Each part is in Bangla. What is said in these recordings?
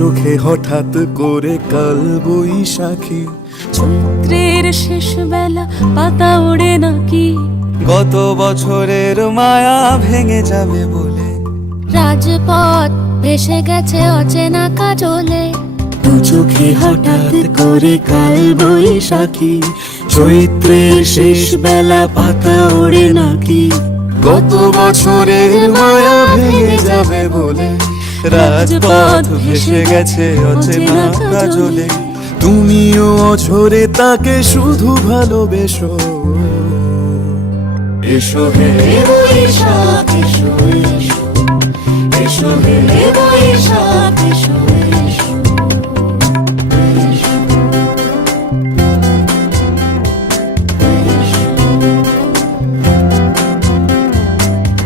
চোখে হঠাৎ করে কাল বৈশাখী, চৈত্রের শেষ বেলা পাতা ওড়ে নাকি, গত বছরের মায়া ভেঙে যাবে বলে রাজপথ ভেসে গেছে অচেনা কাজলে, দু চোখে হঠাৎ করে কাল বৈশাখী, চৈত্রের শেষ বেলা পাতা ওড়ে নাকি, গত বছরের মায়া ভেঙে যাবে বলে রাজপথ ভেসে গেছে অচেনা কাজলে। তুমিও অঝরে তাকে শুধু ভালোবেসো। এসো হে বৈশাখ এসো এসো, এসো হে বৈশাখ এসো এসো, এসো।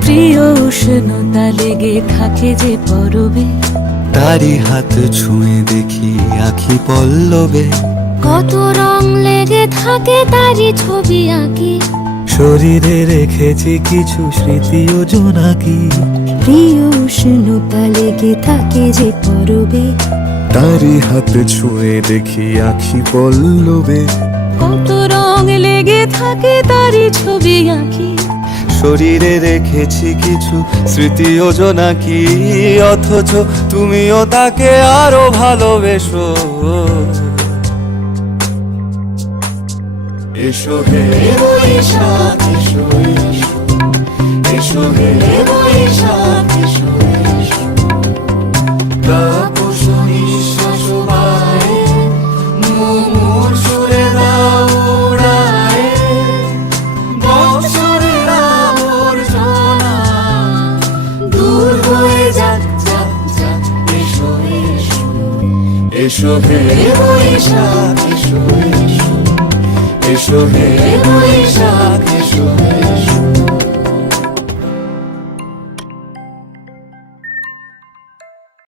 প্রিয় উষ্ণতা লেগে থাকে যে পরবে, তারি হাত ছুঁয়ে দেখি আখি পল্লবে, কত রং লেগে থাকে তারই ছবি আঁকি, শরীরে রেখেছি কিছু স্মৃতি ও জোনাকি। প্রিয় উষ্ণতা লেগে থাকে যে পরবে, তারি হাত ছুঁয়ে দেখি আখি পল্লবে, কত রং লেগে থাকে তারই ছবি আঁকি, শরীরে রেখেছি কিছু স্মৃতি ও জোনাকি, অথচ তুমিও তাকে আরো ভালোবেসো। এসো হে বৈশাখ এসো এসো, এসো হে বৈশাখ এসো এসো। তাপস নিঃশ্বাস বায়ে, মুমুর সুরে দাও উড়ায়ে, বৎসরের আবর্জনা দূর হয়ে যাক যাক যাক। এসো এসো, এসো হে বৈশাখ এসো এসো, এসো হে বৈশাখ এসো এসো।